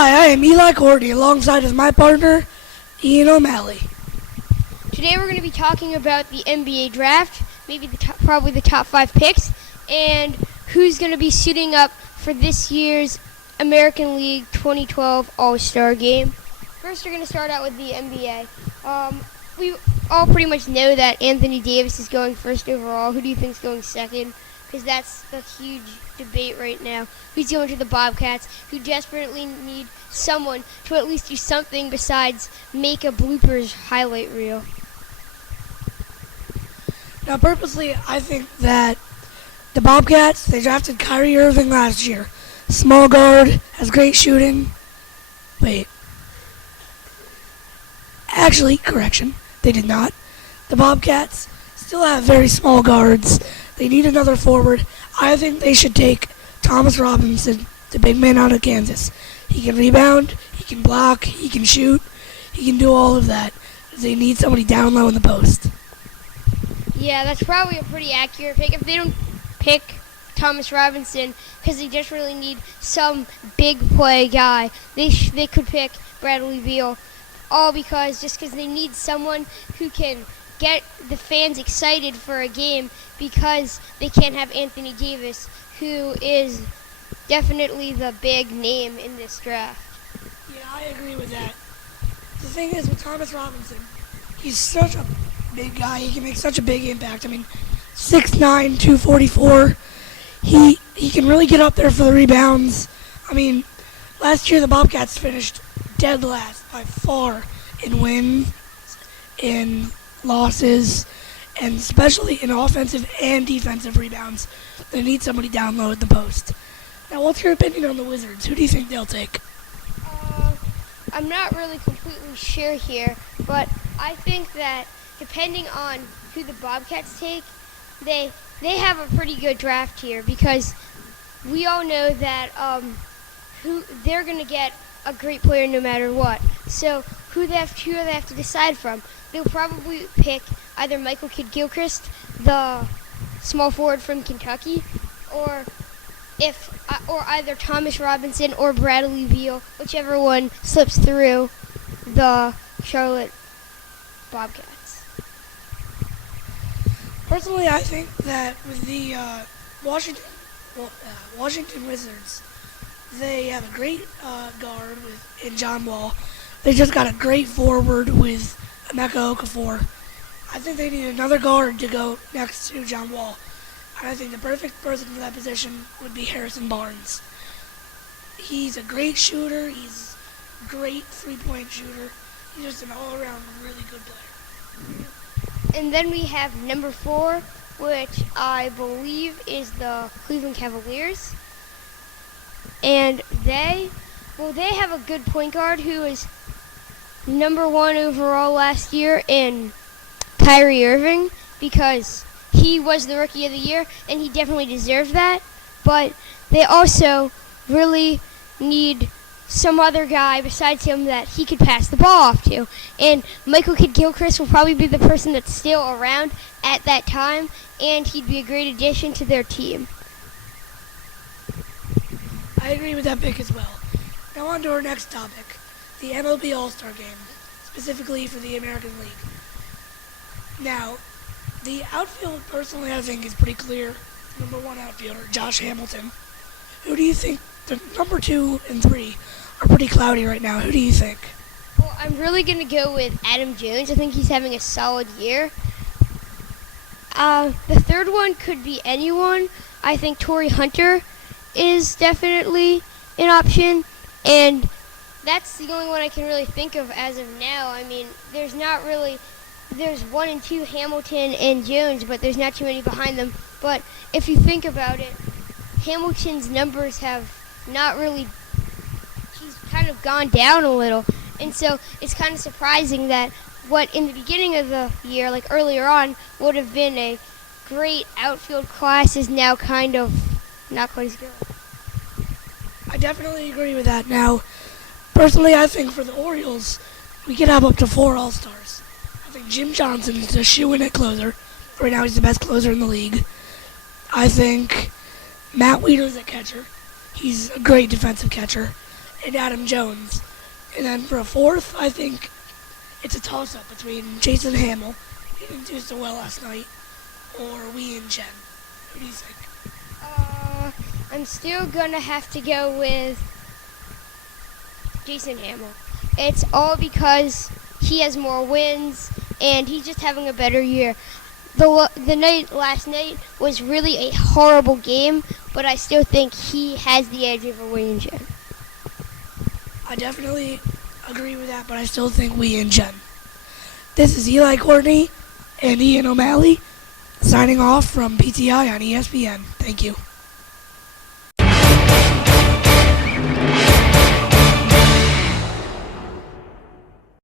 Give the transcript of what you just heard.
Hi, I am Eli Courtney alongside with my partner, Ian O'Malley. Today we're going to be talking about the NBA draft, maybe probably the top 5 picks, and who's going to be suiting up for this year's American League 2012 All-Star Game. First, we're going to start out with the NBA. We all pretty much know that Anthony Davis is going first overall. Who do you think is going second? Because that's the huge debate right now. Who's going to the Bobcats, who desperately need someone to at least do something besides make a bloopers highlight reel. Now, purposely, I think that the Bobcats, they drafted Kyrie Irving last year. Small guard, has great shooting. Actually, correction, they did not. The Bobcats still have very small guards. They need another forward. I think they should take Thomas Robinson, the big man out of Kansas. He can rebound, he can block, he can shoot, he can do all of that. They need somebody down low in the post. Yeah, that's probably a pretty accurate pick. If they don't pick Thomas Robinson, because they just really need some big play guy, they could pick Bradley Beal. All because they need someone who can get the fans excited for a game, because they can't have Anthony Davis, who is definitely the big name in this draft. Yeah, I agree with that. The thing is, with Thomas Robinson, he's such a big guy. He can make such a big impact. I mean, 6'9", 244. He can really get up there for the rebounds. I mean, last year the Bobcats finished dead last by far in wins, in losses, and especially in offensive and defensive rebounds. They need somebody down low at the post. Now, what's your opinion on the Wizards? Who do you think they'll take? I'm not really completely sure here, but I think that depending on who the Bobcats take, they have a pretty good draft here, because we all know that who they're going to get a great player no matter what. So who they have to decide from? They'll probably pick either Michael Kidd-Gilchrist, the small forward from Kentucky, or either Thomas Robinson or Bradley Beal, whichever one slips through the Charlotte Bobcats. Personally, I think that with the Washington Wizards, they have a great guard in John Wall. They just got a great forward with Emeka Okafor. I think they need another guard to go next to John Wall. And I think the perfect person for that position would be Harrison Barnes. He's a great shooter. He's a great three-point shooter. He's just an all-around really good player. And then we have number 4, which I believe is the Cleveland Cavaliers. And they have a good point guard who is number 1 overall last year in Kyrie Irving, because he was the Rookie of the Year, and he definitely deserved that. But they also really need some other guy besides him that he could pass the ball off to. And Michael Kidd-Gilchrist will probably be the person that's still around at that time, and he'd be a great addition to their team. I agree with that pick as well. Now on to our next topic, the MLB All-Star Game, specifically for the American League. Now, the outfield, personally, I think is pretty clear. Number 1 outfielder, Josh Hamilton. Who do you think? The number 2 and 3 are pretty cloudy right now. Who do you think? Well, I'm really going to go with Adam Jones. I think he's having a solid year. The third one could be anyone. I think Torrey Hunter is definitely an option, and that's the only one I can really think of as of now. I mean, there's 1 and 2, Hamilton and Jones, but there's not too many behind them. But if you think about it, Hamilton's numbers have not really, he's kind of gone down a little. And so it's kind of surprising that what in the beginning of the year, like earlier on, would have been a great outfield class is now kind of not quite as good. I definitely agree with that. Now, personally, I think for the Orioles, we could have up to 4 All-Stars. I think Jim Johnson is a shoe-in at closer. Right now, he's the best closer in the league. I think Matt Wieters at catcher. He's a great defensive catcher. and Adam Jones. And then for a fourth, I think it's a toss-up between Jason Hamill, he didn't do so well last night, or Wee and Jen. Who do you think? I'm still going to have to go with Jason Hamill. It's all because he has more wins, and he's just having a better year. The night last night was really a horrible game, but I still think he has the edge over Wee and Jen. I definitely agree with that, but I still think Wee and Jen. This is Eli Courtney and Ian O'Malley signing off from PTI on ESPN. Thank you.